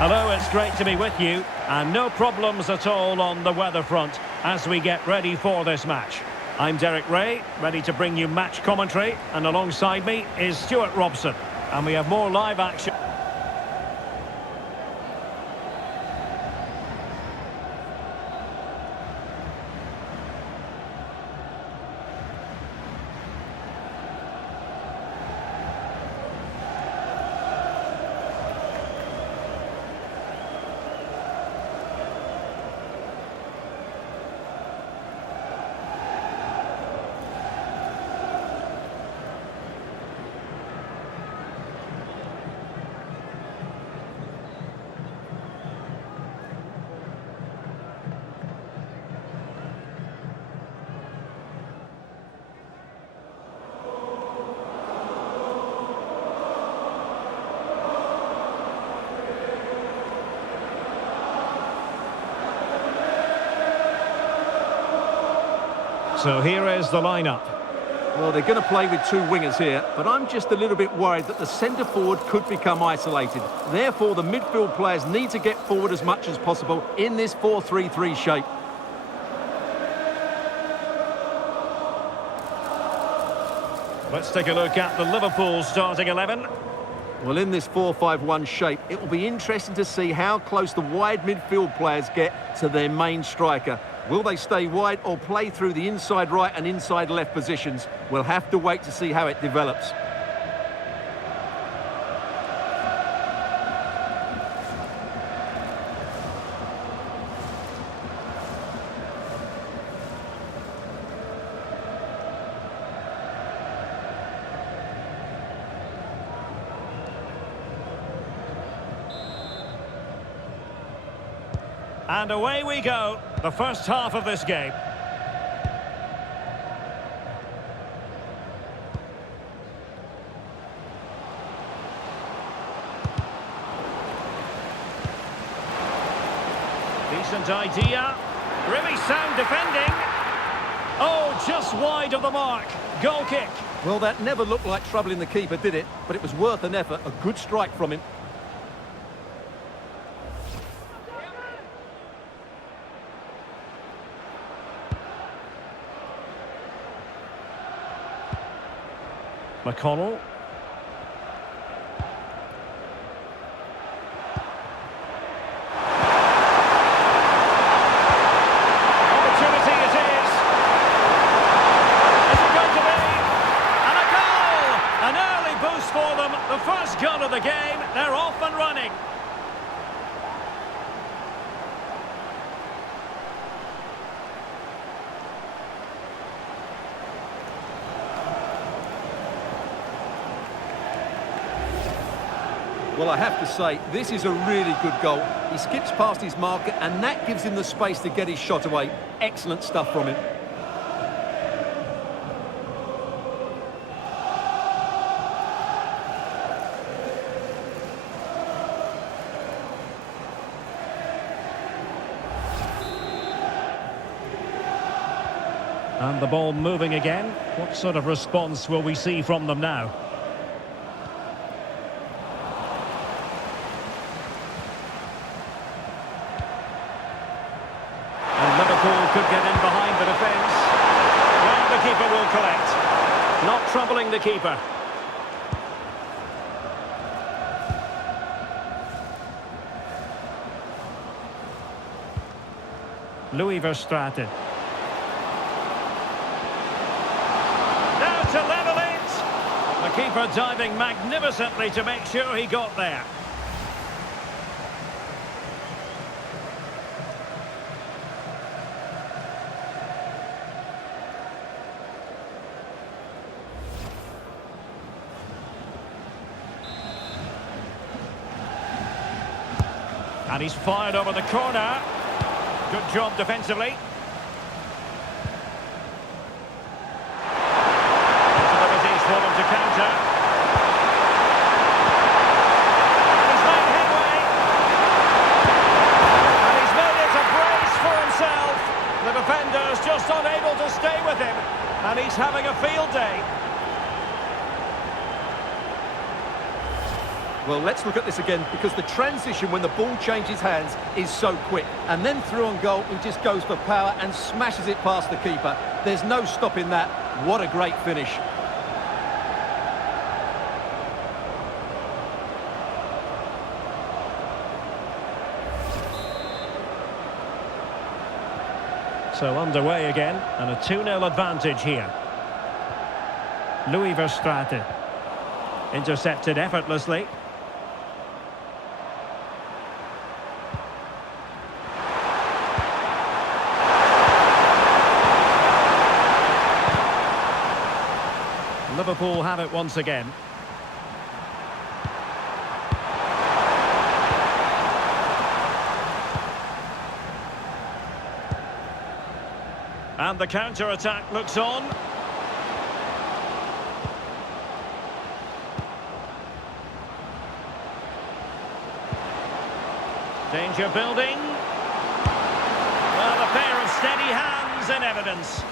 Hello, it's great to be with you, and no problems at all on the weather front as we get ready for this match. I'm Derek Ray, ready to bring you match commentary, and alongside me is Stuart Robson, and we have more live action. So here is the lineup. Well, they're going to play with two wingers here, but I'm just a little bit worried that the centre forward could become isolated. Therefore, the midfield players need to get forward as much as possible in this 4-3-3 shape. Let's take a look at the Liverpool starting 11. Well, in this 4-5-1 shape, it will be interesting to see how close the wide midfield players get to their main striker. Will they stay wide or play through the inside right and inside left positions? We'll have to wait to see how it develops. And away we go, the first half of this game. Decent idea. Really sound defending. Oh, just wide of the mark. Goal kick. Well, that never looked like troubling the keeper, did it? But it was worth an effort. A good strike from him. McConnell. Opportunity it is. Is it going to be? And a goal! An early boost for them. The first goal of the game. They're off and running. Well, I have to say, this is a really good goal. He skips past his marker, and that gives him the space to get his shot away. Excellent stuff from him. And the ball moving again. What sort of response will we see from them now? Could get in behind the defence. Well, the keeper will collect. Not troubling the keeper. Louis Verstraeten. Now to level it. The keeper diving magnificently to make sure he got there. And he's fired over the corner. Good job defensively. Possibilities for them to counter. And he's made headway. And he's made it a brace for himself. The defender's just unable to stay with him. And he's having a field day. Well, let's look at this again, because the transition when the ball changes hands is so quick. And then through on goal, he just goes for power and smashes it past the keeper. There's no stopping that. What a great finish. So underway again, and a 2-0 advantage here. Louis Verstraete. Intercepted effortlessly. Liverpool have it once again. And the counter-attack looks on. Danger building. Well, a pair of steady hands in evidence.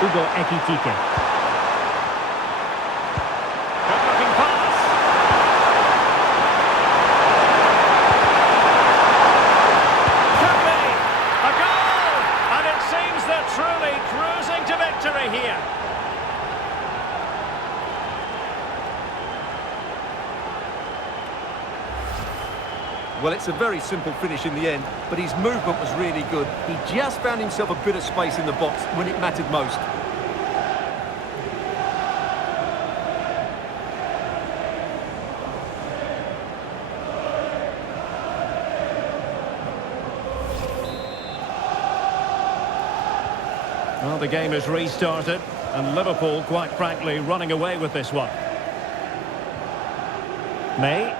Hugo Ekitike. Good-looking pass. Could be a goal, and it seems they're truly cruising to victory here. Well, it's a very simple finish in the end, but his movement was really good. He just found himself a bit of space in the box when it mattered most. Well, the game is restarted, and Liverpool, quite frankly, running away with this one. May.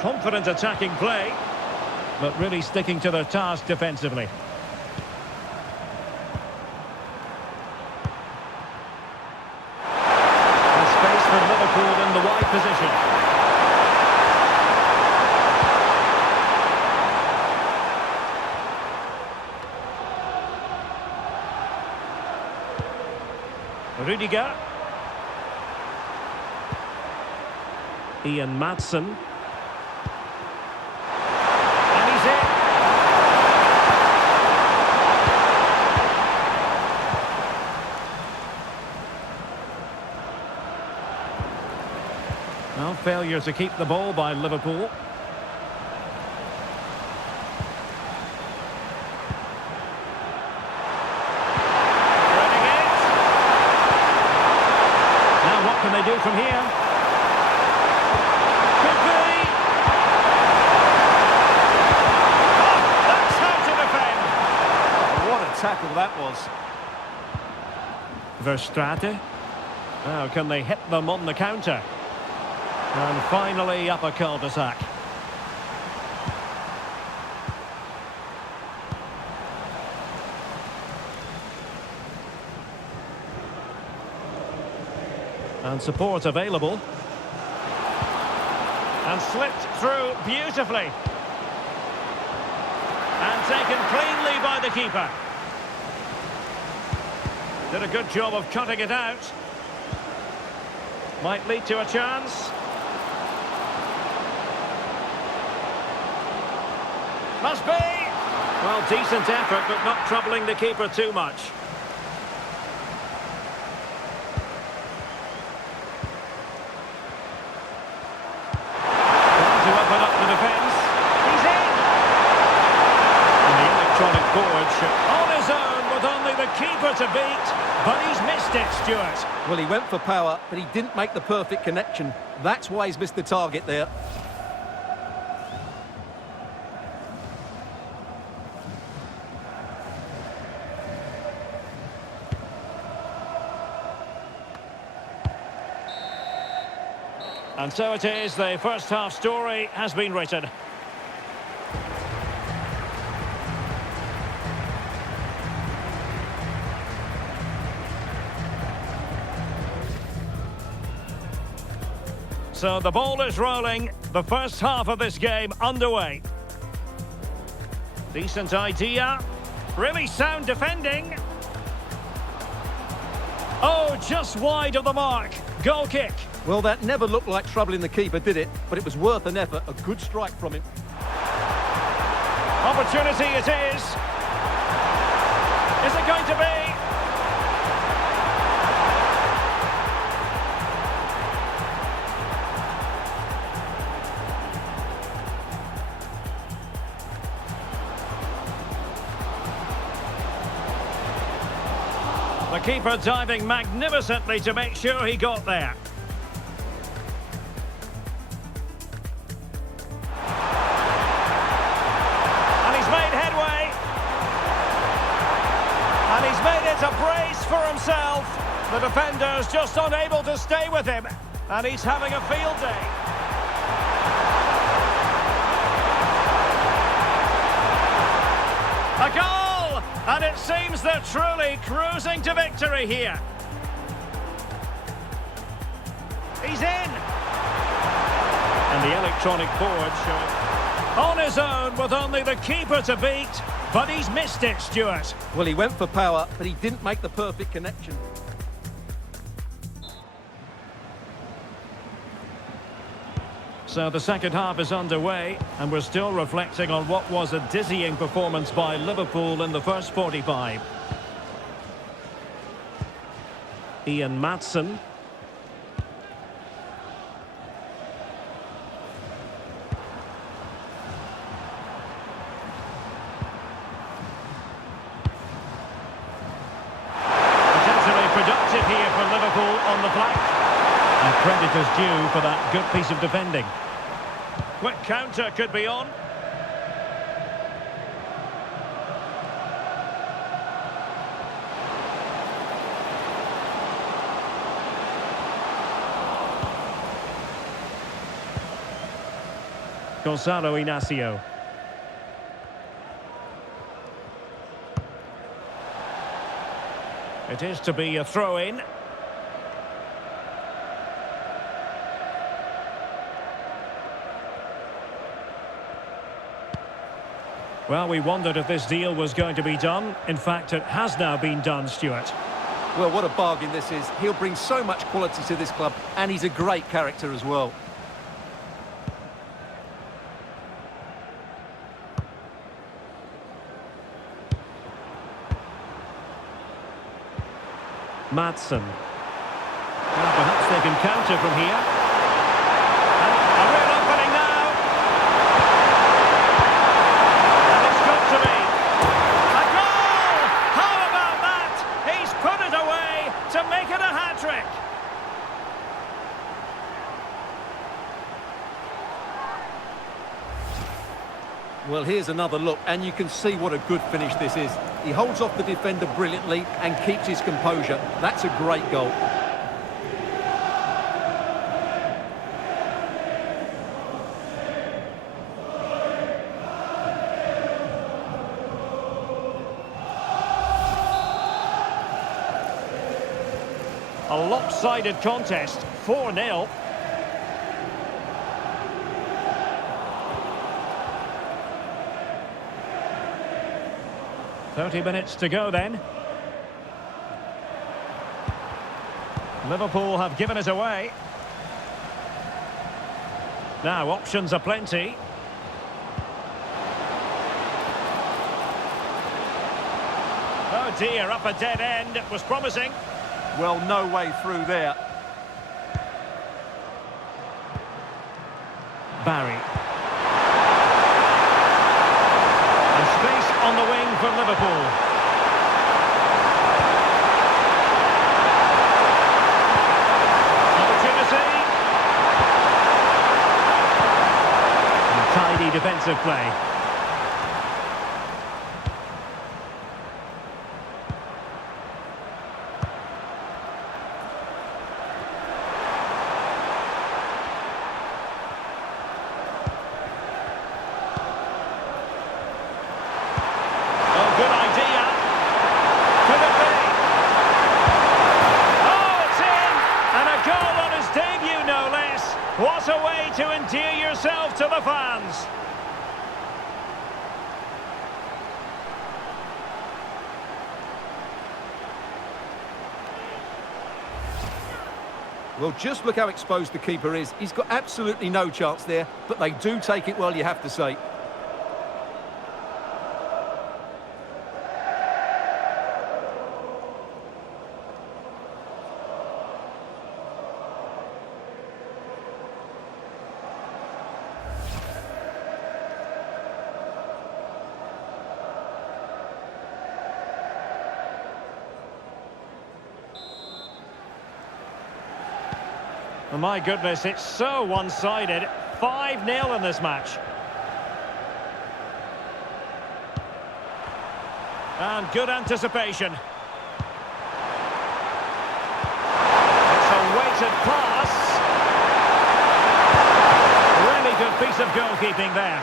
Confident attacking play, but really sticking to their task defensively. And space for Liverpool in the wide position. Rudiger. Ian Maatsen. Well, failure to keep the ball by Liverpool. Threading it. Now what can they do from here? Could be. Oh, that's how to defend. What a tackle that was. Verstraete. Now can they hit them on the counter? And finally up a cul-de-sac. And support available. And slipped through beautifully. And taken cleanly by the keeper. Did a good job of cutting it out. Might lead to a chance. Must be! Well, decent effort, but not troubling the keeper too much. Trying to open up the defence. He's in! And the electronic forward on his own with only the keeper to beat, but he's missed it, Stuart. Well, he went for power, but he didn't make the perfect connection. That's why he's missed the target there. And so it is, the first half story has been written. So the ball is rolling, the first half of this game underway. Decent idea. Really sound defending. Oh, just wide of the mark. Goal kick. Well, that never looked like troubling the keeper, did it? But it was worth an effort. A good strike from him. Opportunity it is. Is it going to be? The keeper diving magnificently to make sure he got there. And he's made headway. And he's made it a brace for himself. The defender's just unable to stay with him. And he's having a field day. A goal! And it seems they're truly cruising to victory here. He's in. And the electronic board showing on his own with only the keeper to beat. But he's missed it, Stuart. Well, he went for power, but he didn't make the perfect connection. So the second half is underway, and we're still reflecting on what was a dizzying performance by Liverpool in the first 45. Ian Maatsen. Potentially productive here for Liverpool on the flank. And credit is due for that good piece of defending. Quick counter could be on. Gonzalo Inacio. It is to be a throw-in. Well, we wondered if this deal was going to be done. In fact, it has now been done, Stuart. Well, what a bargain this is. He'll bring so much quality to this club, and he's a great character as well. Maatsen. Well, perhaps they can counter from here. And a real opening now. And it's got to be. A goal! How about that? He's put it away to make it a hat-trick. Well, here's another look, and you can see what a good finish this is. He holds off the defender brilliantly and keeps his composure. That's a great goal. A lopsided contest, 4-0. "30 minutes to go then. Liverpool have given it away. Now options are plenty. Oh dear, up a dead end. It was promising. Well, no way through there. Barry. And space on the wing for Liverpool. Opportunity. And tidy defensive play. What a way to endear yourself to the fans. Well, just look how exposed the keeper is. He's got absolutely no chance there, but they do take it well, you have to say. Oh, my goodness, it's so one-sided. 5-0 in this match. And good anticipation. It's a weighted pass. Really good piece of goalkeeping there.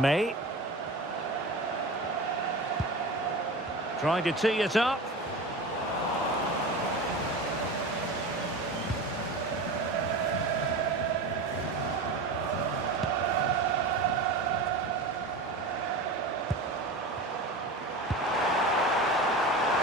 May. Trying to tee it up.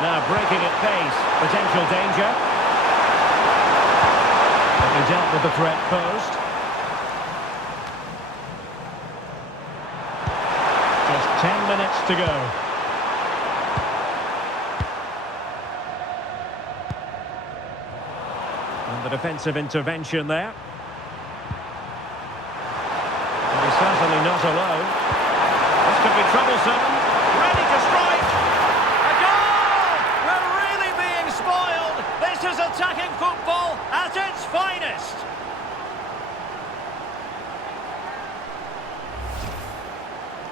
Now breaking at pace. Potential danger. But they dealt with the threat posed. Just 10 minutes to go. And the defensive intervention there. And he's certainly not alone. This could be troublesome. Ready to strike. A goal! We're really being spoiled. This is attacking football at its finest.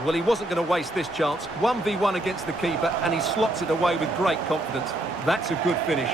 Well, he wasn't going to waste this chance. 1v1 against the keeper, and he slots it away with great confidence. That's a good finish.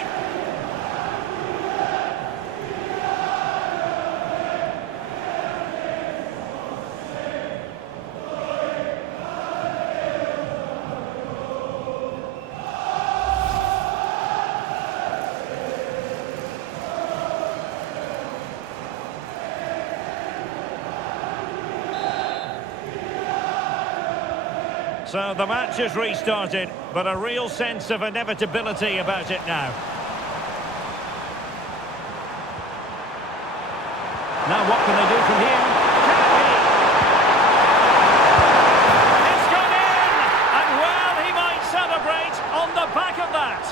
So the match has restarted, but a real sense of inevitability about it now. Now what can they do from here? Can it be? It's gone in! And well, he might celebrate on the back of that.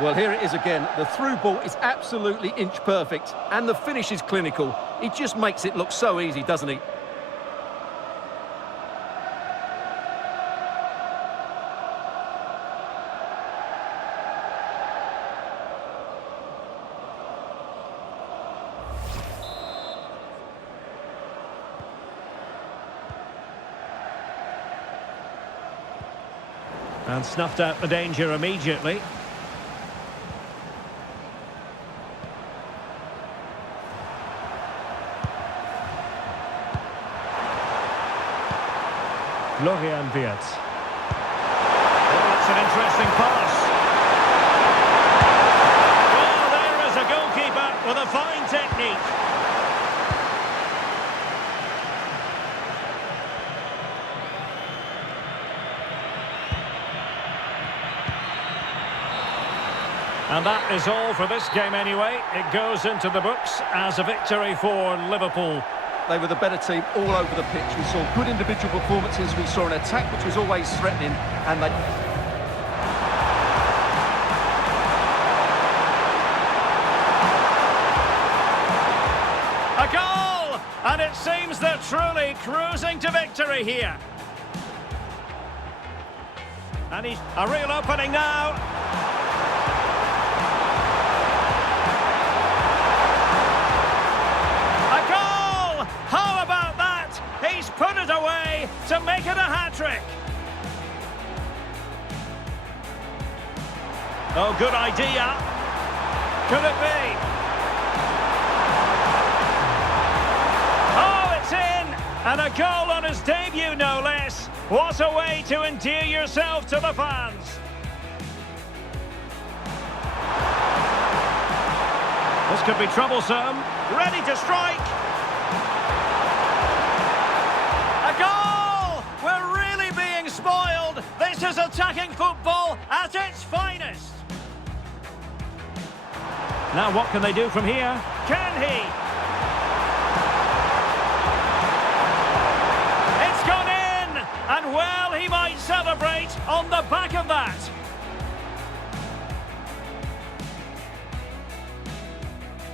Well, here it is again. The through ball is absolutely inch perfect, and the finish is clinical. He just makes it look so easy, doesn't he? And snuffed out the danger immediately. Florian Wirtz. Oh, that's an interesting pass. Oh, there is a goalkeeper with a fine technique. And that is all for this game anyway. It goes into the books as a victory for Liverpool. They were the better team all over the pitch. We saw good individual performances. We saw an attack which was always threatening, and they... A goal! And it seems they're truly cruising to victory here. And he's a real opening now. How about that? He's put it away to make it a hat-trick. Oh, good idea. Could it be? And a goal on his debut, no less. What a way to endear yourself to the fans. This could be troublesome. Ready to strike. A goal! We're really being spoiled. This is attacking football at its finest. Now what can they do from here? Can he? It's gone in! And well, he might celebrate on the back of that.